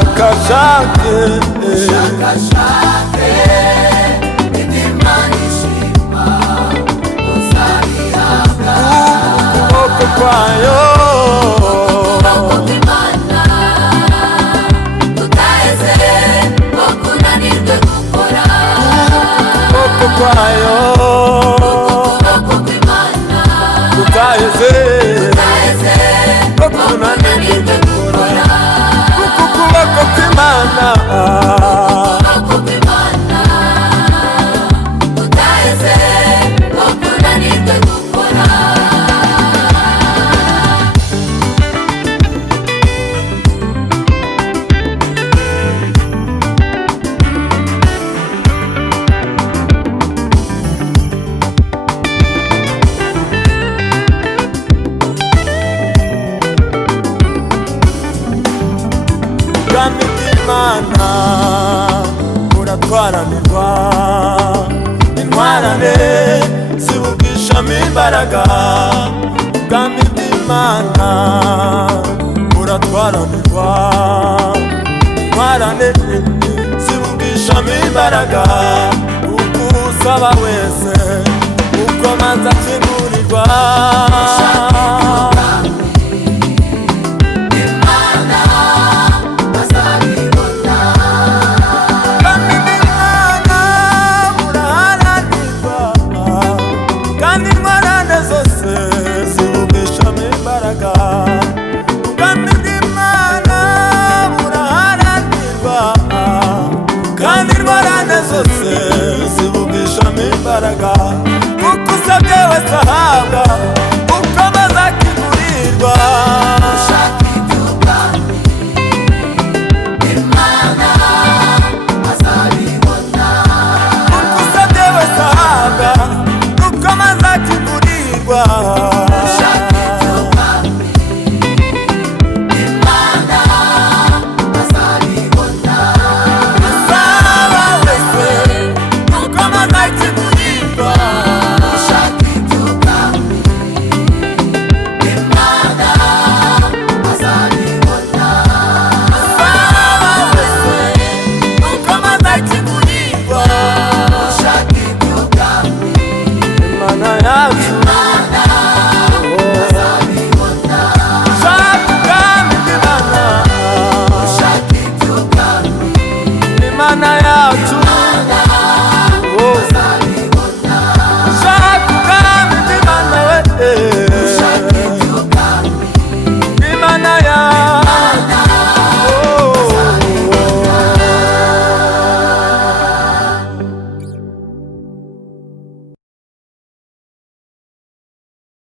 ushakashake Imana ishima uzabihabwa ukuboko kwayo ukuboko kw'Imana kutaheze ngo kunanirwe gukora ukuboko kwayo ukuboko kw'Imana kutaheze ngo kunanirwe gukora ukuboko kw'Imana ukuboko kw'Imana kutaheze ngo kunanirwe gukora ubwami bw'Imana buratwaranirwa intwarane zibugishamo imbaraga ubwami bw'Imana buratwaranirwa intwarane zibugishamo imbaraga uko usaba wese uko amaze atsigurirwa kandi intwarane zose zibugishamo imbaraga kuko usabye wese ahabwa